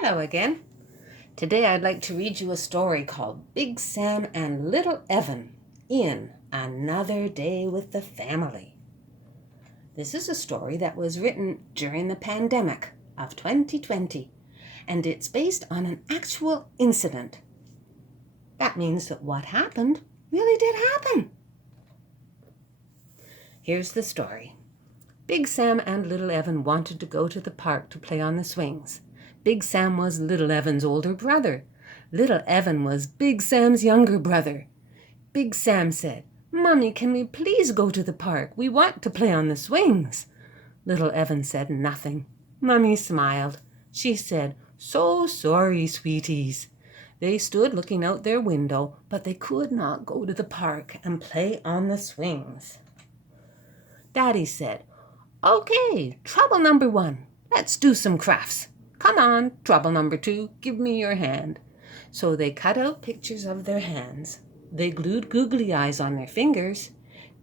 Hello again. Today I'd like to read you a story called Big Sam and Little Evan in Another Day with the Family. This is a story that was written during the pandemic of 2020, and it's based on an actual incident. That means that what happened really did happen. Here's the story. Big Sam and Little Evan wanted to go to the park to play on the swings. Big Sam was Little Evan's older brother. Little Evan was Big Sam's younger brother. Big Sam said, "Mommy, can we please go to the park? We want to play on the swings." Little Evan said nothing. Mommy smiled. She said, "So sorry, sweeties." They stood looking out their window, but they could not go to the park and play on the swings. Daddy said, "Okay, trouble number 1. Let's do some crafts. Come on, trouble number 2, give me your hand." So they cut out pictures of their hands. They glued googly eyes on their fingers.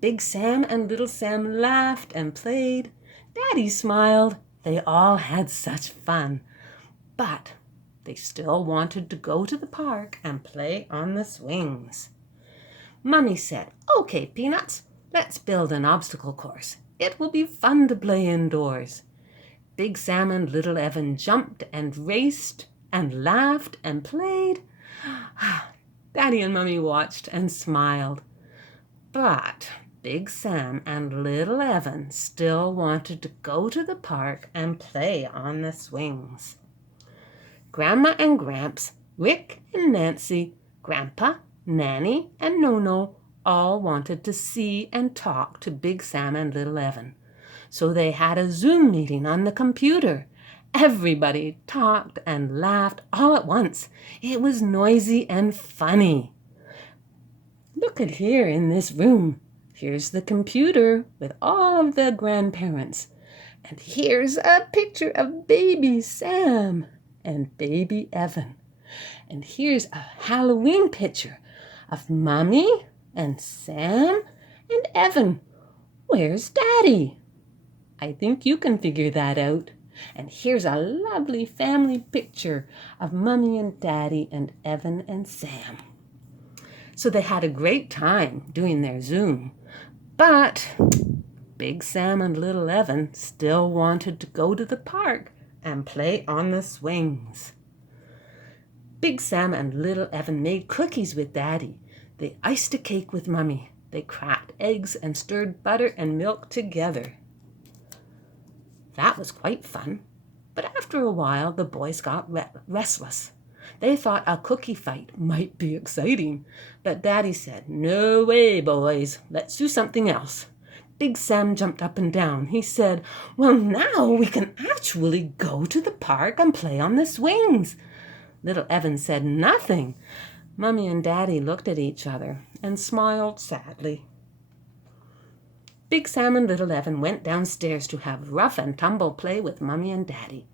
Big Sam and Little Sam laughed and played. Daddy smiled. They all had such fun. But they still wanted to go to the park and play on the swings. Mommy said, "Okay, Peanuts, let's build an obstacle course. It will be fun to play indoors." Big Sam and Little Evan jumped and raced and laughed and played. Daddy and Mommy watched and smiled. But Big Sam and Little Evan still wanted to go to the park and play on the swings. Grandma and Gramps, Rick and Nancy, Grandpa, Nanny, and Nono all wanted to see and talk to Big Sam and Little Evan. So they had a Zoom meeting on the computer. Everybody talked and laughed all at once. It was noisy and funny. Look at here in this room. Here's the computer with all of the grandparents. And here's a picture of baby Sam and baby Evan. And here's a Halloween picture of Mommy and Sam and Evan. Where's Daddy? I think you can figure that out. And here's a lovely family picture of Mommy and Daddy and Evan and Sam. So they had a great time doing their Zoom. But Big Sam and Little Evan still wanted to go to the park and play on the swings. Big Sam and Little Evan made cookies with Daddy. They iced a cake with Mommy. They cracked eggs and stirred butter and milk together. That was quite fun. But after a while, the boys got restless. They thought a cookie fight might be exciting. But Daddy said, "No way, boys. Let's do something else." Big Sam jumped up and down. He said, "Well, now we can actually go to the park and play on the swings." Little Evan said nothing. Mommy and Daddy looked at each other and smiled sadly. Big Sam and Little Evan went downstairs to have rough and tumble play with Mommy and Daddy.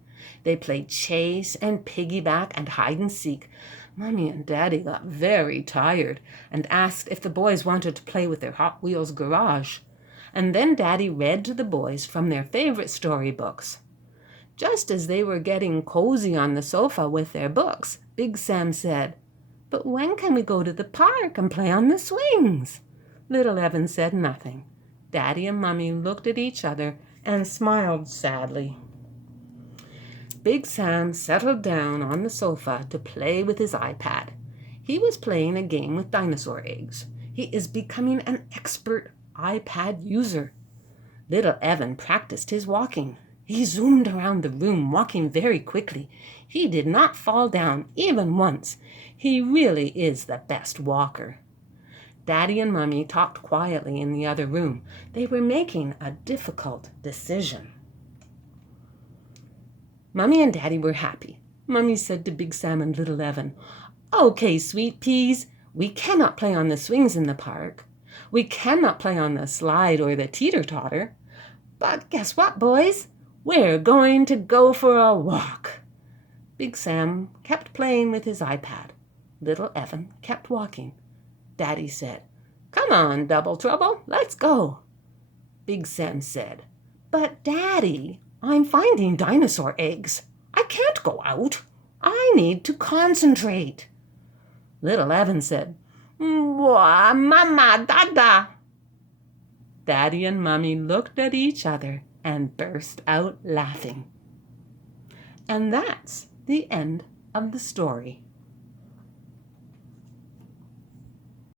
They played chase and piggyback and hide and seek. Mommy and Daddy got very tired and asked if the boys wanted to play with their Hot Wheels garage. And then Daddy read to the boys from their favorite storybooks. Just as they were getting cozy on the sofa with their books, Big Sam said, "But when can we go to the park and play on the swings?" Little Evan said nothing. Daddy and Mommy looked at each other and smiled sadly. Big Sam settled down on the sofa to play with his iPad. He was playing a game with dinosaur eggs. He is becoming an expert iPad user. Little Evan practiced his walking. He zoomed around the room, walking very quickly. He did not fall down even once. He really is the best walker. Daddy and Mommy talked quietly in the other room. They were making a difficult decision. Mommy and Daddy were happy. Mommy said to Big Sam and Little Evan, "Okay, sweet peas, we cannot play on the swings in the park. We cannot play on the slide or the teeter-totter. But guess what, boys? We're going to go for a walk." Big Sam kept playing with his iPad. Little Evan kept walking. Daddy said, "Come on, Double Trouble, let's go." Big Sam said, "But Daddy, I'm finding dinosaur eggs. I can't go out." I need to concentrate. Little Evan said, Mama, Dada. Daddy and Mummy looked at each other and burst out laughing. And that's the end of the story.